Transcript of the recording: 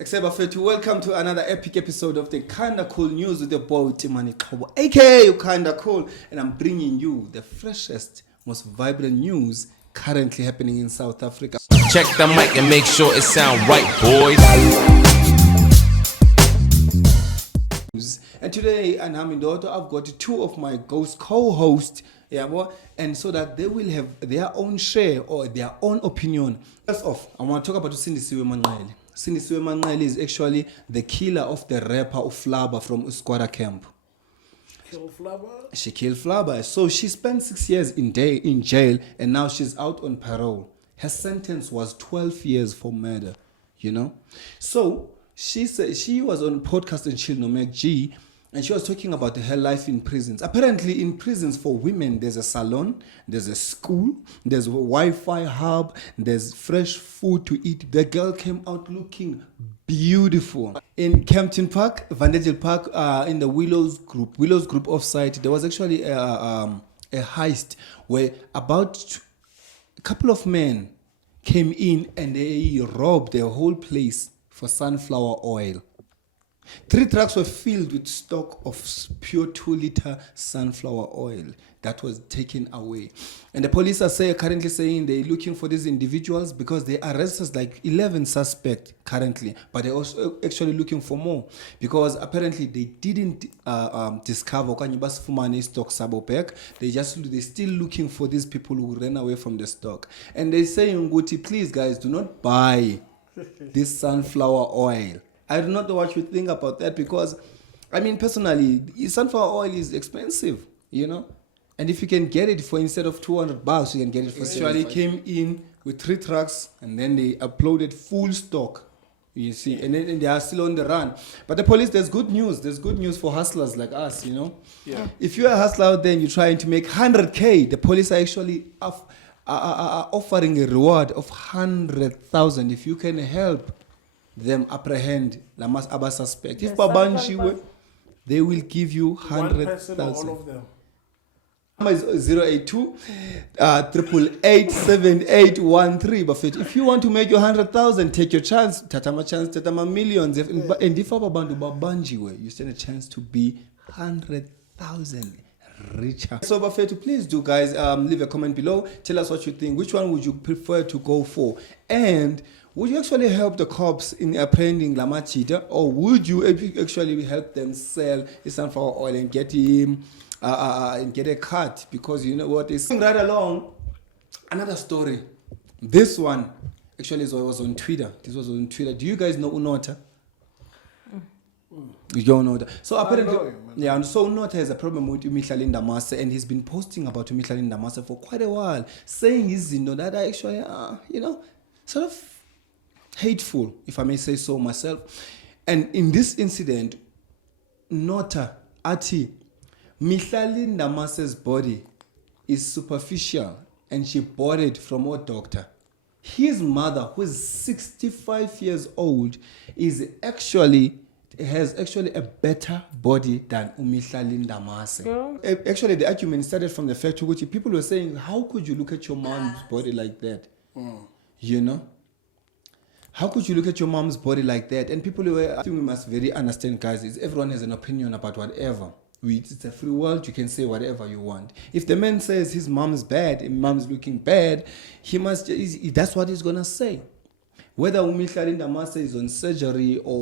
Except Bafethu, welcome to another epic episode of the KindaKool News with your boy Timani Khobo, aka KindaKool, and I'm bringing you the freshest, most vibrant news currently happening in South Africa. Check the mic and make sure it sound right, boys. And today, and I'm in Nota, I've got two of my ghost co-hosts, and so that they will have their own share or their own opinion. First off, I want to talk about Sinidisiwe Manqele. Sinidisiwe Manqele is actually the killer of the rapper Flaba from Uskwara camp. She killed Flaba. So she spent 6 years in jail, and now she's out on parole. Her sentence was 12 years for murder, So she said she was on podcast and Chill Nomek G, and she was talking about her life in prisons. Apparently, in prisons for women, there's a salon, there's a school, there's a Wi-Fi hub, there's fresh food to eat. The girl came out looking beautiful. In Kempton Park, Vandegel Park, in the Willows group offsite, there was actually a heist where about a couple of men came in and they robbed the whole place for sunflower oil. 3 trucks were filled with stock of pure 2-liter sunflower oil that was taken away. And the police are currently saying they're looking for these individuals because they arrested like 11 suspects currently, but they're also actually looking for more because apparently they didn't discover stock sabopek. They're still looking for these people who ran away from the stock. And they're saying, Guti, please guys, do not buy this sunflower oil. I do not know what you think about that because, personally, sunflower oil is expensive, And if you can get it for instead of $200, you can get it for. Actually came in with 3 trucks and then they uploaded full stock, you see, and then they are still on the run. But the police, there's good news. There's good news for hustlers like us, Yeah. If you're a hustler out there and you're trying to make 100K, the police are actually are offering a reward of 100,000 if you can help them apprehend the mass suspect. If Babanjiwe, they will give you 100,000. All of them. Number is 082 888 7813. But if you want to make your 100,000, take your chance. Tatama millions. And if Babanjiwe, you stand a chance to be 100,000 richer. So Bafethu, please do guys leave a comment below. Tell us what you think. Which one would you prefer to go for? And would you actually help the cops in apprehending Lamachita, or would you actually help them sell the sunflower oil and get him and get a cut? Because you know what is right along. Another story. This one actually was on Twitter. This was on Twitter. Do you guys know Nota? You don't know that. So apparently, so Nota has a problem with Mihlali Ndamase, and he's been posting about Mihlali Ndamase for quite a while, saying he's that are actually, sort of hateful, if I may say so myself. And in this incident, Nota Ati Mihlali Ndamase's body is superficial, and she bought it from a doctor. His mother, who is 65 years old, has actually a better body than Mihlali Ndamase. Yeah. Actually, the argument started from the fact that people were saying, how could you look at your mom's body like that? How could you look at your mom's body like that? And people were, I think we must very understand, guys, is everyone has an opinion about whatever. It's a free world, you can say whatever you want. If the man says his mom's bad, his mom's looking bad, that's what he's going to say. Whether Mihlali Ndamase is on surgery or